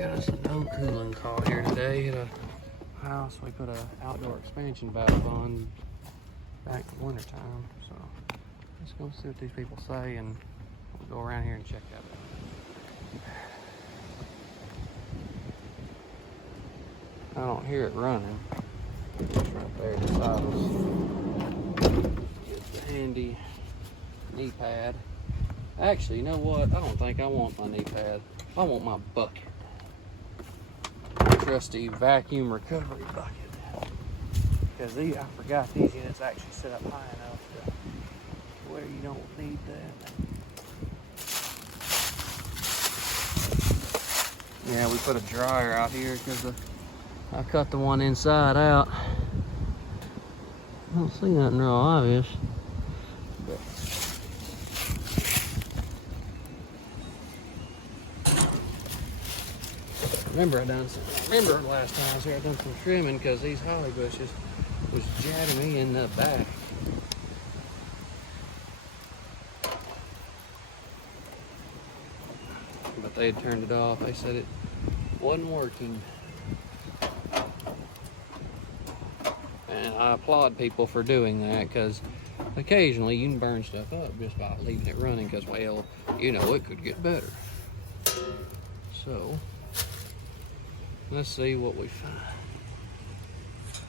Got us a no cooling call here today at a house we put an outdoor expansion valve on back in winter time. So let's go see what these people say and we'll go around here and check that out. I don't hear it running. It's right there beside us. Get the handy knee pad. Actually, you know what? I don't think I want my knee pad. I want my bucket. Trusty vacuum recovery bucket. Because I forgot these units actually set up high enough to where you don't need that. Yeah, we put a dryer out here because I cut the one inside out. I don't see nothing real obvious. But remember last time I was here, I done some trimming because these holly bushes was jabbing me in the back. But they had turned it off. They said it wasn't working. And I applaud people for doing that because occasionally you can burn stuff up just by leaving it running because, well, you know, it could get better. So let's see what we find.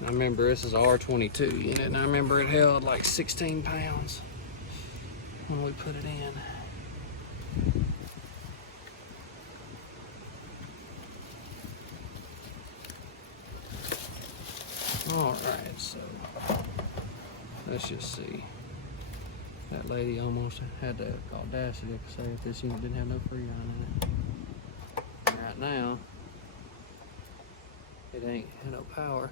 I remember this is R22 unit, and I remember it held like 16 pounds when we put it in. All right, so let's just see. That lady almost had the audacity to say if this unit didn't have no freon in it. Right now, it ain't had no power.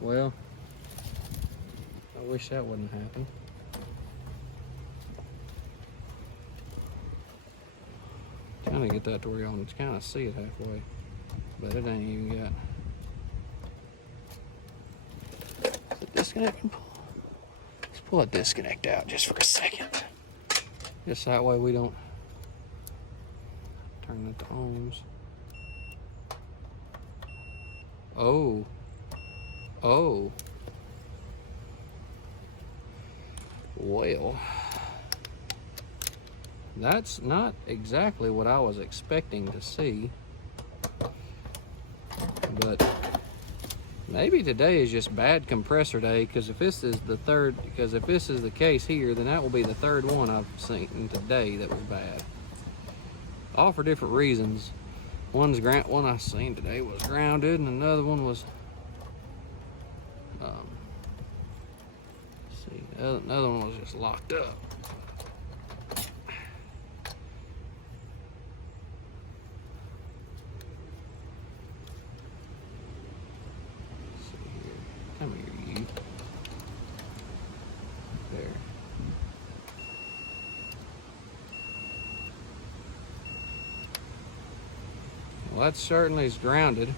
Well, I wish that wouldn't happen. Trying to get that to where y'all can kind of see it halfway, but it ain't even got. Is it disconnect and pull? Let's pull a disconnect out just for a second. Just that way we don't turn it to ohms. Oh. Oh. Well, that's not exactly what I was expecting to see. But maybe today is just bad compressor day, because if this is the case here, then that will be the third one I've seen today that was bad. All for different reasons. One I seen today was grounded, and another one was another one was just locked up. Let's see here. Come here, you. There. Well, that certainly is grounded,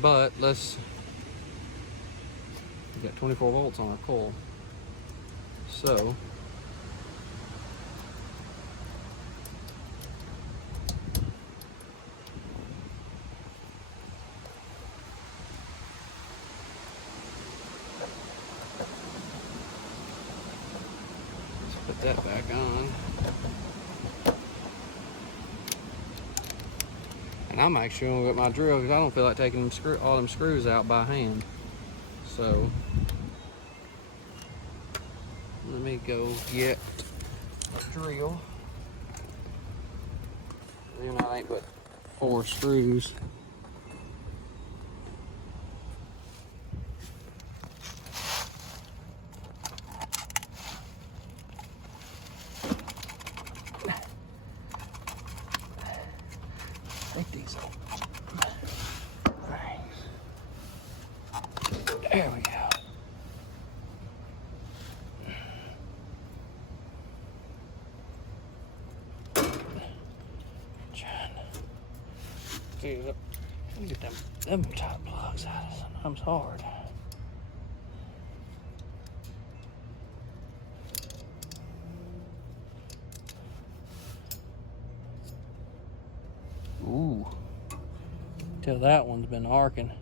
but we got 24 volts on our coil. So let's put that back on. And I'm actually gonna get my drill because I don't feel like taking all them screws out by hand. So let me go get a drill. Then I ain't but 4 screws. Take these off. Thanks. There we go. Get them top plugs out of sometimes hard. Ooh. Till that one's been arcing.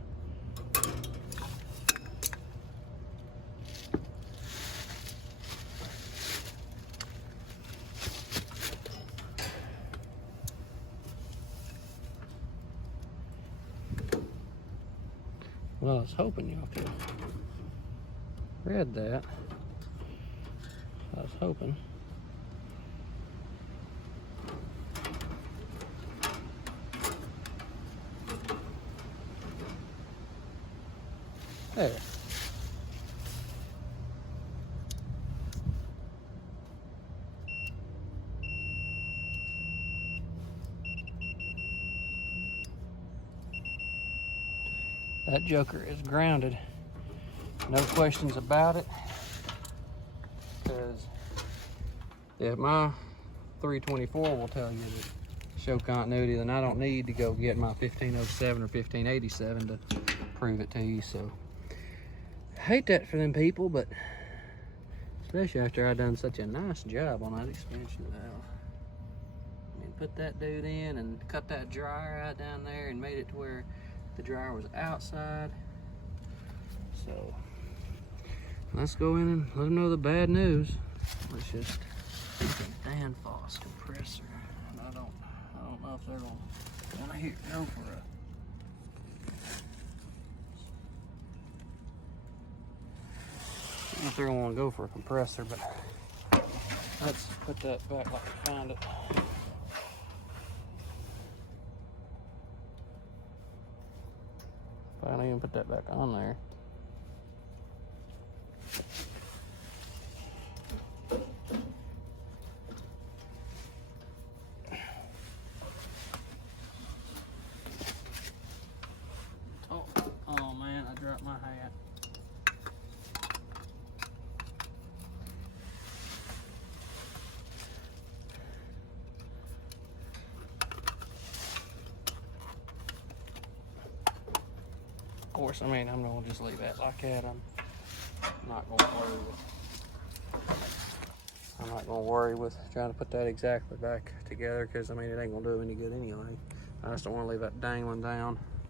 Well, I was hoping y'all could read that. I was hoping. There. That joker is grounded. No questions about it. Because if my 324 will tell you that show continuity, then I don't need to go get my 1507 or 1587 to prove it to you. So I hate that for them people, but especially after I done such a nice job on that expansion valve. I mean, put that dude in and cut that dryer out down there and made it to where the dryer was outside. So let's go in and let them know the bad news. Let's just Danfoss compressor. And I don't know if they're gonna want to go for a. I don't know if they're gonna want to go for a compressor, but let's put that back like we found it. I don't even put that back on there. Oh man, I dropped my hat. Of course, I mean, I'm gonna just leave that like that. I'm not gonna worry with trying to put that exactly back together, because I mean, it ain't gonna do any good anyway. I just don't want to leave that dangling down.